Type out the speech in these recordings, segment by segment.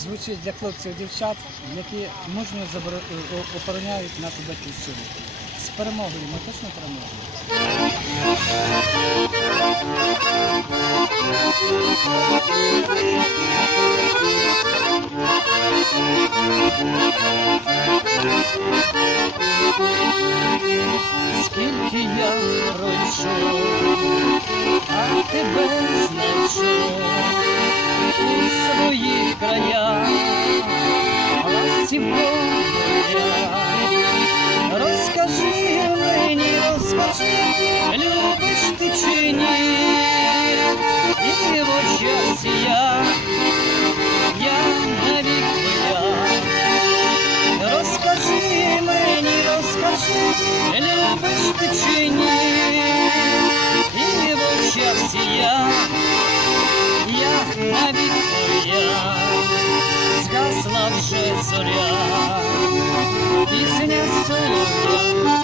звучить для хлопців і дівчат, які мужньо охороняють нашу батьківщину. З перемогою, ми точно переможемо. Скільки я пройшов, а тебе знайшов у своїх краях, ластівко моя. Розкажи мені, розкажи, любиш ти чи ні, і в очах сія, я навік твоя. Розкажи мені, розкажи, любиш ти чи ні, і в очах сія, я навік твоя. Згасла вже зоря, пісня солов'я,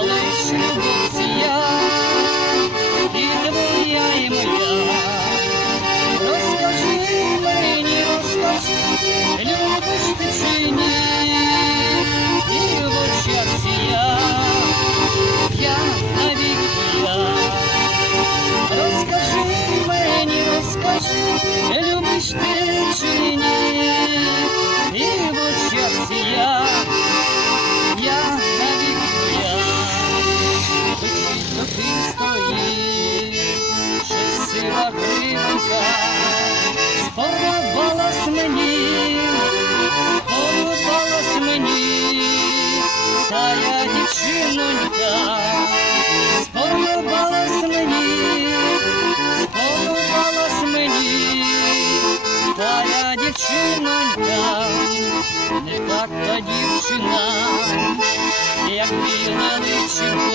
лиш любов сія, і твоя, і моя. Розкажи мені, розкажи, любиш ти чи ні, і в очах сія, я навік твоя. Розкажи мені, розкажи, любиш ти чи ні, і в очах сія, я навік твоя. Вичить ти стоїть, ще сива криванка, сподобалась мені, полюбалась мені, тая дівчинонька, сподобалась мені, сподобалась мені, тая дівчинонька, не так та дівчина, як біла личинка.